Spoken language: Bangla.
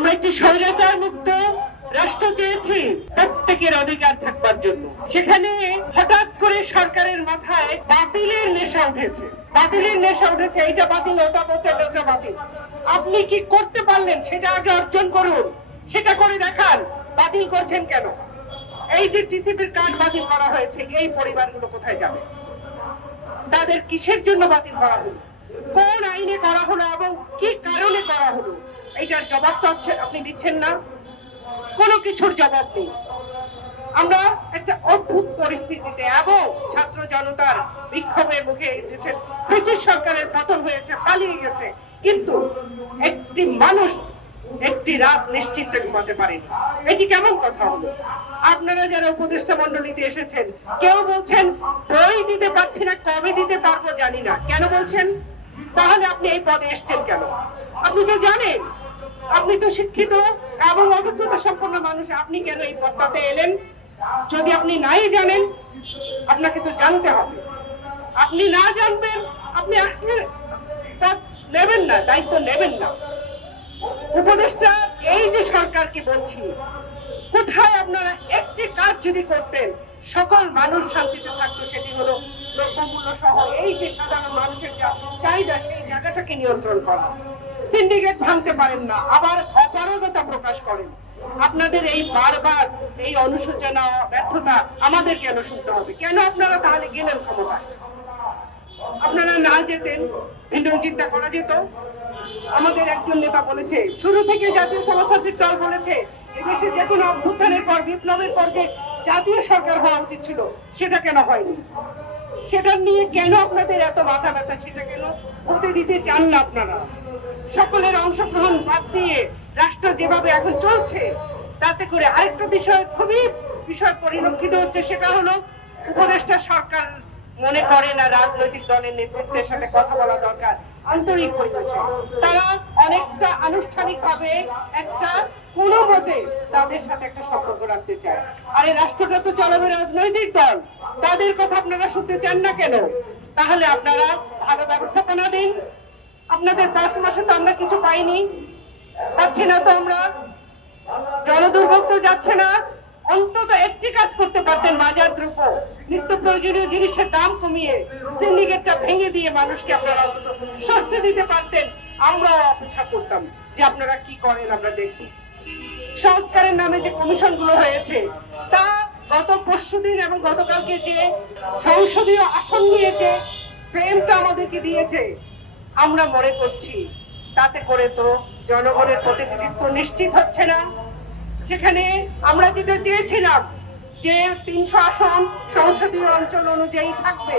আমরা একটি স্বৈরাচার মুক্ত রাষ্ট্র চেয়েছি, প্রত্যেকের অধিকার থাকবার জন্য। সেখানে হঠাৎ করে সরকারের মাথায় বাতিলের নেশা উঠেছে। বাতিলের নেশা উঠেছে, এইটা বাতিল, ওটা বাতিল ওটা বাতিল। আপনি কি করতে পারলেন? সেটা আগে অর্জন করুন। সেটা করে দেখান, বাতিল করছেন কেন? এই যে টিসিপির কার্ড বাতিল করা হয়েছে, এই পরিবারগুলো কোথায় যাবে? তাদের কিসের জন্য বাতিল করা হলো? কোন আইনে করা হলো এবং কি কারণে করা হলো? এইটার জবাব তো আপনি দিচ্ছেন না। কোনো কিছুর জবাব নেই। আমরা একটা অদ্ভুত পরিস্থিতিতে এবং ছাত্র জনতার বিক্ষোভের মুখে দেশের ব্রিটিশ সরকারের পতন হয়েছে, পালিয়ে গেছে। কিন্তু একটি মানুষ একটি রাত নিশ্চিন্তে ঘুমাতে পারেনি। এটি কেমন কথা হলো? আপনারা যারা উপদেষ্টা মন্ডলীতে এসেছেন, কেউ বলছেন, বই দিতে পারছি না, কবে দিতে পারব জানি না। কেন বলছেন? তাহলে আপনি এই পদে এসছেন কেন? আপনি তো জানেন আপনি তো শিক্ষিত এবং অভিজ্ঞতা সম্পন্ন মানুষ, আপনি কেন এই পদটাতে এলেন? যদি আপনি নাই জানেন, আপনাকে তো জানতে হবে। আপনি না জানবেন, আপনি নেবেন না, দায়িত্ব নেবেন না। উপদেষ্টা, এই যে সরকারকে বলছি, কোথায় আপনারা একটি কাজ যদি করতেন, সকল মানুষ শান্তিতে থাকতো, সেটি হলো দ্রব্যমূল্য সহ এই যে সাধারণ মানুষের যা চাহিদা, সেই জায়গাটাকে নিয়ন্ত্রণ করা। সিন্ডিকেট ভাঙতে পারেন না, আবার অপারগতা প্রকাশ করেন। আপনাদের এই বারবার এই অনুশোচনা, ব্যর্থতা আমাদের কেন শুনতে হবে? কেন আপনারা তাহলে গেলেন ক্ষমতায়? আপনারা না যেতেন, ভিন্ন চিন্তা করা যেত। আমাদের একজন নেতা বলেছে, শুরু থেকে জাতীয় সমাজতান্ত্রিক দল বলেছে, এদেশে যে কোনো অভ্যুত্থানের পর, বিপ্লবের পর যে জাতীয় সরকার হওয়া উচিত ছিল, সেটা কেন হয়নি? সেটা নিয়ে কেন আপনাদের এত মাথা ব্যথা, সেটা কেন হতে দিতে চান না আপনারা? সকলের বাদ দিয়ে রাষ্ট্র যেভাবে এখন চলছে, তাতে করে আরেকটা বিষয় খুবই বিষয় পরিলক্ষিত হচ্ছে, সেটা হলো উপদেষ্টা সরকার মনে করে না রাজনৈতিক দলের নেতৃত্বের সাথে কথা বলা দরকার আন্তরিক পরিবেশে। তারা অনেকটা আনুষ্ঠানিক ভাবে একটা কোনো মতে তাদের সাথে একটা সম্পর্ক রাখতে চায়। আর এই রাষ্ট্রটা তো চলাবে রাজনৈতিক দল। তাদের কথা আপনারা শুনতে চান না কেন? তাহলে আপনারা ভালো ব্যবস্থাপনা দিন আপনাদের মাসে তো আমরা কিছু পাইনি। পাচ্ছি না তো আমরা। জনদুর্ভোগ তো যাচ্ছে না। অন্তত একটি কাজ করতে পারতেন বাজার দ্রব্য নিত্য প্রয়োজনীয় জিনিসের দাম কমিয়ে সিন্ডিকেটটা ভেঙে দিয়ে মানুষকে আপনারা অন্তত স্বস্তি দিতে পারতেন। আমরা অপেক্ষা করতাম যে আপনারা কি করেন আমরা দেখি। সংস্কারের নামে যে কমিশনগুলো হয়েছে, তা গত পরশুদিন এবং গতকালকে যে সংসদীয় আসন নিয়ে যে ফ্রেমটা আমাদেরকে দিয়েছে আমরা মনে করছি, তাতে করে তো জনগণের প্রতিনিধিত্ব নিশ্চিত হচ্ছে না। সেখানে আমরা যেটা চেয়েছিলাম যে তিনশো আসন সংসদীয় অঞ্চল অনুযায়ী থাকবে